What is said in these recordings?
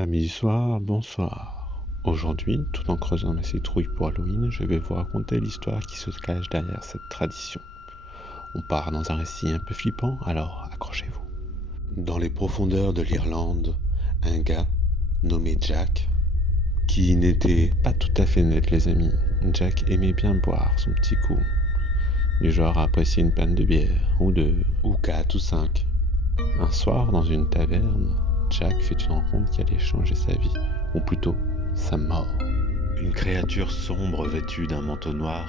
Amis du soir, bonsoir. Aujourd'hui, tout en creusant ma citrouille pour Halloween, je vais vous raconter l'histoire qui se cache derrière cette tradition. On part dans un récit un peu flippant, alors accrochez-vous. Dans les profondeurs de l'Irlande, un gars nommé Jack, qui n'était pas tout à fait net les amis. Jack aimait bien boire son petit coup, du genre à apprécier une panne de bière, ou deux, ou quatre, ou cinq. Un soir, dans une taverne, Jack fait une rencontre qui allait changer sa vie, ou plutôt sa mort. Une créature sombre vêtue d'un manteau noir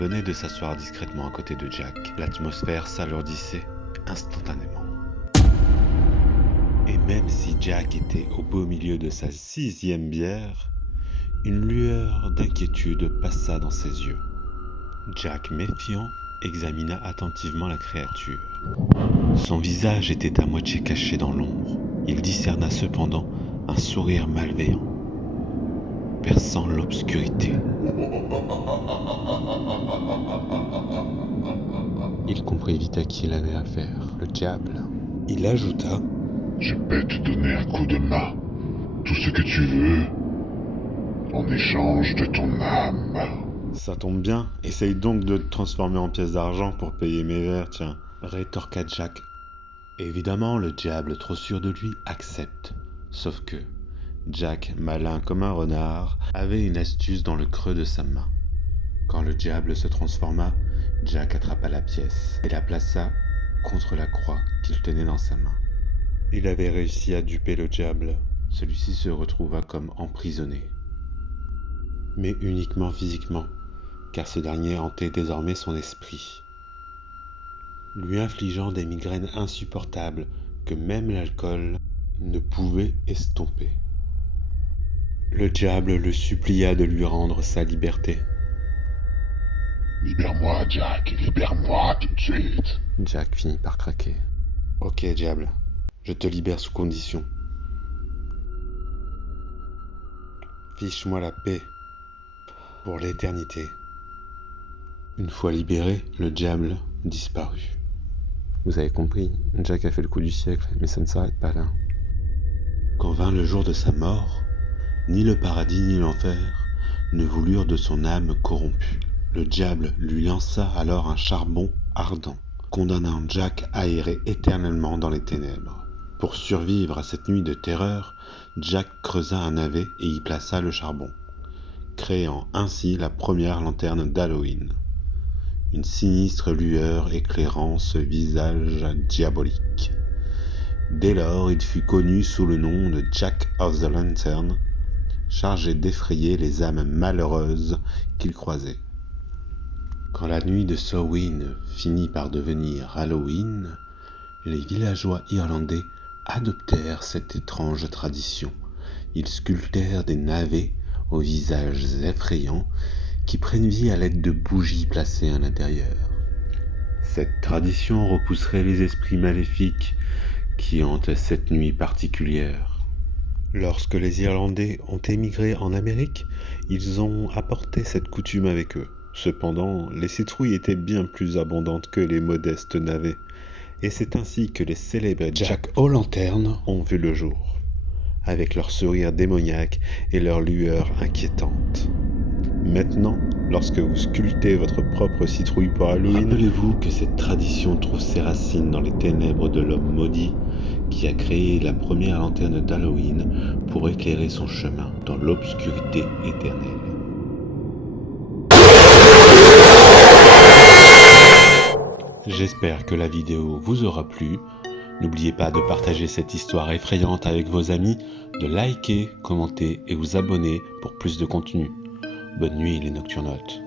venait de s'asseoir discrètement à côté de Jack. L'atmosphère s'alourdissait instantanément. Et même si Jack était au beau milieu de sa 6e bière, une lueur d'inquiétude passa dans ses yeux. Jack, méfiant, examina attentivement la créature. Son visage était à moitié caché dans l'ombre. Il discerna cependant un sourire malveillant, perçant l'obscurité. Il comprit vite à qui il avait affaire, le diable. Il ajouta : « Je peux te donner un coup de main, tout ce que tu veux, en échange de ton âme. » Ça tombe bien, essaye donc de te transformer en pièces d'argent pour payer mes verres, tiens, rétorqua Jack. Évidemment, le diable, trop sûr de lui, accepte. Sauf que Jack, malin comme un renard, avait une astuce dans le creux de sa main. Quand le diable se transforma, Jack attrapa la pièce et la plaça contre la croix qu'il tenait dans sa main. Il avait réussi à duper le diable. Celui-ci se retrouva comme emprisonné. Mais uniquement physiquement, car ce dernier hantait désormais son esprit, lui infligeant des migraines insupportables que même l'alcool ne pouvait estomper. Le diable le supplia de lui rendre sa liberté. « Libère-moi, Jack, libère-moi tout de suite. » Jack finit par craquer. « Ok, diable, je te libère sous condition. Fiche-moi la paix pour l'éternité. » Une fois libéré, le diable disparut. Vous avez compris, Jack a fait le coup du siècle, mais ça ne s'arrête pas là. Quand vint le jour de sa mort, ni le paradis ni l'enfer ne voulurent de son âme corrompue. Le diable lui lança alors un charbon ardent, condamnant Jack à errer éternellement dans les ténèbres. Pour survivre à cette nuit de terreur, Jack creusa un navet et y plaça le charbon, créant ainsi la première lanterne d'Halloween. Une sinistre lueur éclairant ce visage diabolique. Dès lors, il fut connu sous le nom de Jack of the Lantern, chargé d'effrayer les âmes malheureuses qu'il croisait. Quand la nuit de Samhain finit par devenir Halloween, les villageois irlandais adoptèrent cette étrange tradition. Ils sculptèrent des navets aux visages effrayants qui prennent vie à l'aide de bougies placées à l'intérieur. Cette tradition repousserait les esprits maléfiques qui hantent cette nuit particulière. Lorsque les Irlandais ont émigré en Amérique, ils ont apporté cette coutume avec eux. Cependant, les citrouilles étaient bien plus abondantes que les modestes navets, et c'est ainsi que les célèbres Jack O'Lantern ont vu le jour, avec leur sourire démoniaque et leur lueur inquiétante. Maintenant, lorsque vous sculptez votre propre citrouille pour Halloween, rappelez-vous que cette tradition trouve ses racines dans les ténèbres de l'homme maudit qui a créé la première lanterne d'Halloween pour éclairer son chemin dans l'obscurité éternelle. J'espère que la vidéo vous aura plu. N'oubliez pas de partager cette histoire effrayante avec vos amis, de liker, commenter et vous abonner pour plus de contenu. Bonne nuit les Nocturnautes.